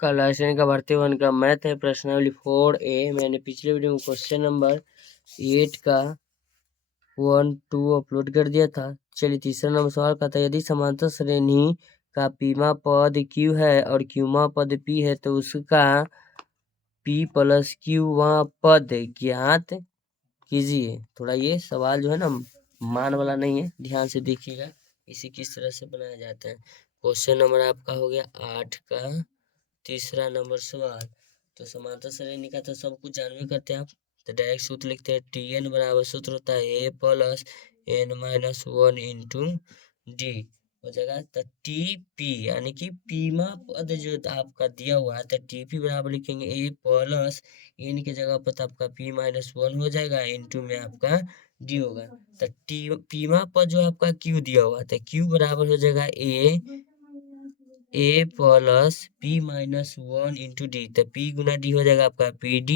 Class 10 का भर्ती 1 का मैथ है प्रश्नावली 4A। मैंने पिछले वीडियो में क्वेश्चन नंबर 8 का 1, 2 अपलोड कर दिया था। चलिए तीसरा नंबर सवाल का था, यदि समांतर श्रेणी का पीमा पद Q है और क्यूमा पद P है तो उसका P प्लस क्यूवा पद ज्ञात कीजिए। थोड़ा ये सवाल जो है ना मान वाला नहीं है, ध्यान से देखिएगा इसे किस तरह से बनाया जाता है। क्वेश्चन नंबर आपका हो गया 8 का तीसरा नंबर सवाल। तो समांतर श्रेणी का तो सब कुछ जानवे करते हैं आप, तो डायरेक्ट सूत्र लिखते हैं Tn बराबर सूत्र होता है A plus n-1 into D हो जाएगा। तो Tp यानी कि पीमा पद जो आपका दिया हुआ है तो Tp बराबर लिखेंगे A प्लस n की जगह पर तो आपका P-1 हो जाएगा, इंटू में आपका d होगा। तो पीमा पद जो आपका Q दिया हुआ है तो Q बराबर हो जाएगा A plus P-1 into D. तो P गुना डी हो जाएगा आपका PD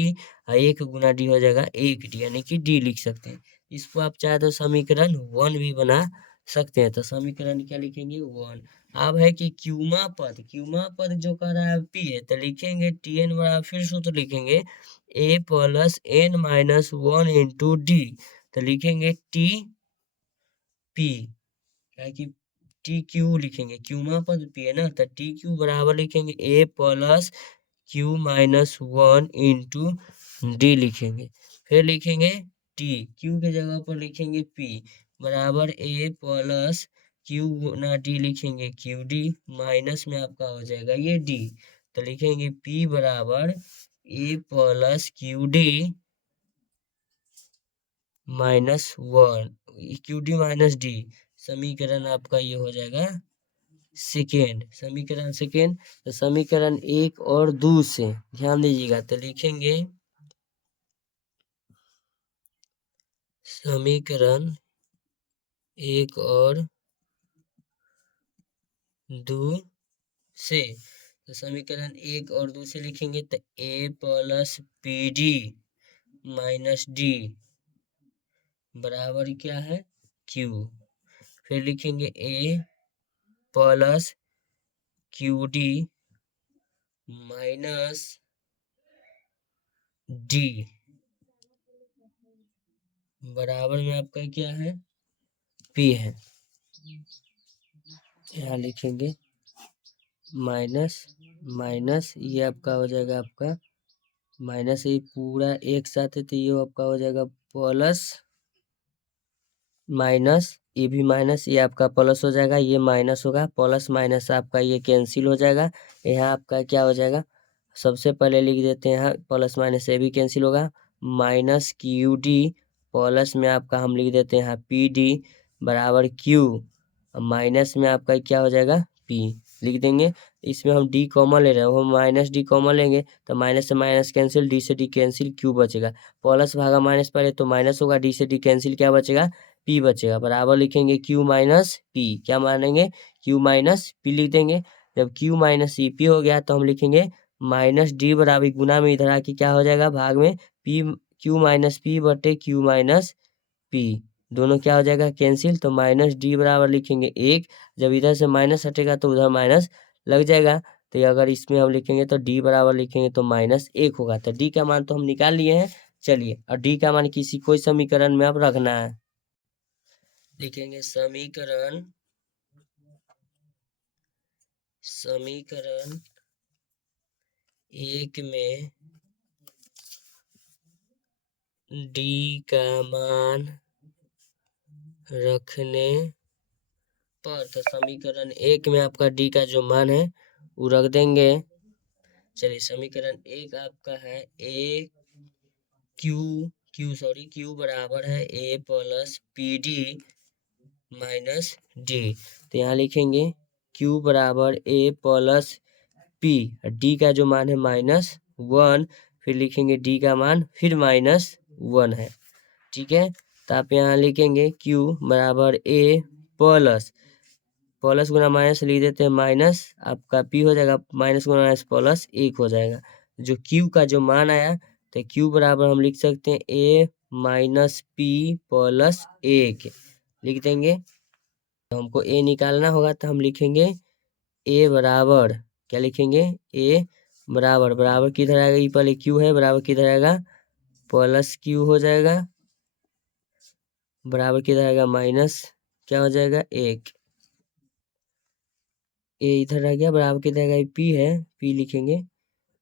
और 1 गुना डी हो जाएगा 1D, यानी कि D लिख सकते हैं। इसको आप चाहे तो समीकरण 1 भी बना सकते हैं। तो समीकरण क्या लिखेंगे 1। अब है कि क्यूमा पद जो कह रहा है P है तो लिखेंगे Tn बराबर फिर सूत्र लिखेंगे A plus n-1 into D. तो लिखेंगे TP क्या कि टी क्यू लिखेंगे, क्यूमा पद P है ना तो टी क्यू बराबर लिखेंगे A plus Q-1 into D लिखेंगे। फिर लिखेंगे T, Q के जगह पर लिखेंगे P बराबर A plus Q Guna D लिखेंगे QD, माइनस में आपका हो जाएगा ये D। तो लिखेंगे P बराबर A plus QD -1 QD minus D। समीकरण आपका ये हो जाएगा सेकेंड, समीकरण सेकेंड। तो समीकरण 1 और 2 से ध्यान दीजिएगा तो लिखेंगे समीकरण 1 और 2 से। तो समीकरण 1 और 2 से लिखेंगे तो A plus PD minus D बराबर क्या है Q। फिर लिखेंगे A plus QD minus D बराबर में आपका क्या है P है। यहाँ लिखेंगे माइनस ये आपका हो जाएगा आपका माइनस, ये पूरा एक साथ है तो ये आपका हो जाएगा प्लस माइनस, ये भी माइनस, ये आपका प्लस हो जाएगा, ये माइनस होगा, प्लस माइनस आपका ये कैंसिल हो जाएगा। यहाँ आपका क्या हो जाएगा, सबसे पहले लिख देते हैं यहाँ प्लस माइनस, ये भी कैंसिल होगा, माइनस QD प्लस में आपका हम लिख देते हैं यहाँ PD बराबर Q, माइनस में आपका क्या हो जाएगा P लिख देंगे। इसमें हम D कॉमन ले रहे हैं, वो माइनस D कॉमन लेंगे तो माइनस से माइनस कैंसिल, D से D कैंसिल, Q बचेगा, प्लस भागा माइनस पहले तो माइनस होगा, D से D कैंसिल क्या बचेगा P बचेगा, बराबर लिखेंगे Q माइनस P, क्या मानेंगे Q माइनस P लिख देंगे। जब Q माइनस P हो गया तो हम लिखेंगे माइनस D बराबर गुना में इधर आके क्या हो जाएगा भाग में Q माइनस P बटे Q माइनस P, दोनों क्या हो जाएगा कैंसिल, तो माइनस D बराबर लिखेंगे 1। जब इधर से माइनस हटेगा तो उधर माइनस लग जाएगा, तो ये अगर इसमें हम लिखेंगे तो D बराबर लिखेंगे तो -1 होगा। तो D का मान तो हम निकाल लिए हैं। चलिए और D का मान किसी कोई समीकरण में अब रखना है, लिखेंगे समीकरण 1 में D का मान रखने पर, तो समीकरण 1 में आपका D का जो मान है वो रख देंगे। चलिए समीकरण 1 आपका है Q बराबर है A plus PD minus D। तो यहाँ लिखेंगे Q बराबर A प्लस P, D का जो मान है -1, फिर लिखेंगे D का मान फिर -1 है, ठीक है। तो आप यहाँ लिखेंगे Q बराबर A प्लस गुना माइनस लिख देते हैं माइनस, आपका P हो जाएगा माइनस गुना माइनस प्लस 1 हो जाएगा। जो Q का जो मान आया तो Q बराबर हम लिख सकते हैं A माइनस P प्लस 1 लिख देंगे। तो हमको A निकालना होगा तो हम लिखेंगे A बराबर क्या लिखेंगे A बराबर बराबर किधर आएगा, ये पहले क्यू है, बराबर किधर आएगा प्लस क्यू हो जाएगा, बराबर किधर आएगा माइनस क्या हो जाएगा 1, ये इधर रह गया, बराबर किधर आएगा पी है, पी लिखेंगे,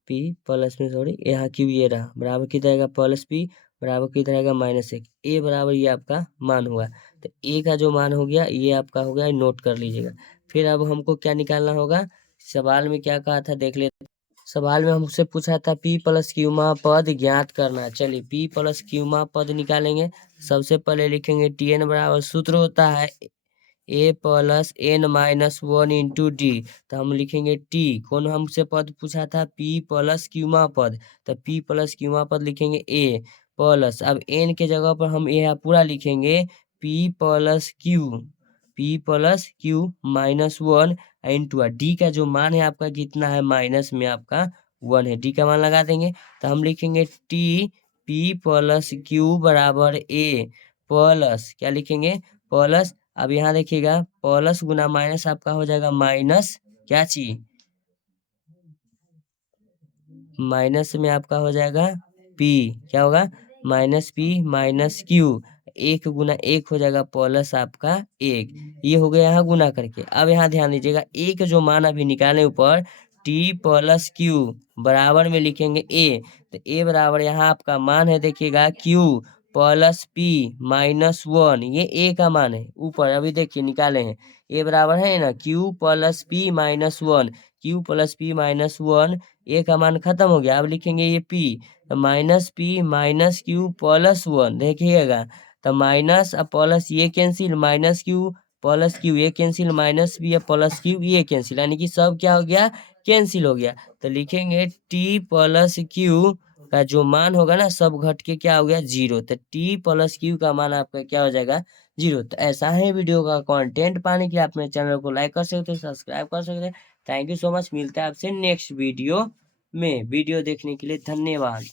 पी प्लस में सॉरी यहाँ क्यू ये रहा, बराबर किधर आएगा प्लस पी, बराबर किधर आएगा -1, ए बराबर ये आपका मान हुआ। तो ए का जो मान हो गया ये आपका हो गया, नोट कर लीजिएगा। फिर अब हमको क्या निकालना होगा, सवाल में क्या कहा था देख लेते। सवाल में हमसे पूछा था पी प्लस क्यूमा पद ज्ञात करना। चलिए पी प्लस क्यूमा पद निकालेंगे। सबसे पहले लिखेंगे टी एन बराबर सूत्र होता है A plus N minus 1 into D. तो हम लिखेंगे टी, कौन हमसे पद पूछा था पी प्लस क्यूमा पद, तो पी प्लस क्यूमा पद लिखेंगे ए प्लस, अब एन के जगह पर हम यह पूरा लिखेंगे P plus Q -1 into D का जो मान है आपका कितना है माइनस में आपका 1 है, डी का मान लगा देंगे। तो हम लिखेंगे टी पी प्लस क्यू बराबर ए प्लस क्या लिखेंगे प्लस, अब यहाँ देखिएगा प्लस गुना माइनस आपका हो जाएगा माइनस क्या चीज, माइनस में आपका हो जाएगा पी, क्या होगा माइनस पी माइनस क्यू, 1 गुना 1 हो जाएगा प्लस आपका 1, ये हो गया यहाँ गुना करके। अब यहाँ ध्यान दीजिएगा एक जो मान अभी निकाले ऊपर टी प्लस क्यू बराबर में लिखेंगे ए, तो ए बराबर यहाँ आपका मान है देखिएगा क्यू प्लस पी -1, ये ए का मान है ऊपर अभी देखिए निकाले हैं, ए बराबर है ना Q plus P -1, Q plus P -1, ए का मान खत्म हो गया। अब लिखेंगे ये पी, तो minus P minus Q plus 1 देखिएगा, तो माइनस और प्लस ये cancel, minus Q plus Q ये cancel, minus B plus Q ये कैंसिल, यानी कि सब क्या हो गया कैंसिल हो गया। तो लिखेंगे टी प्लस क्यू का जो मान होगा ना सब घट के क्या हो गया 0, तो टी प्लस क्यू का मान आपका क्या हो जाएगा 0। तो ऐसा है वीडियो का कंटेंट पाने के लिए आप मेरे चैनल को लाइक कर सकते हैं, सब्सक्राइब कर सकते हैं। थैंक यू सो मच, मिलता है आपसे नेक्स्ट वीडियो में। वीडियो देखने के लिए धन्यवाद।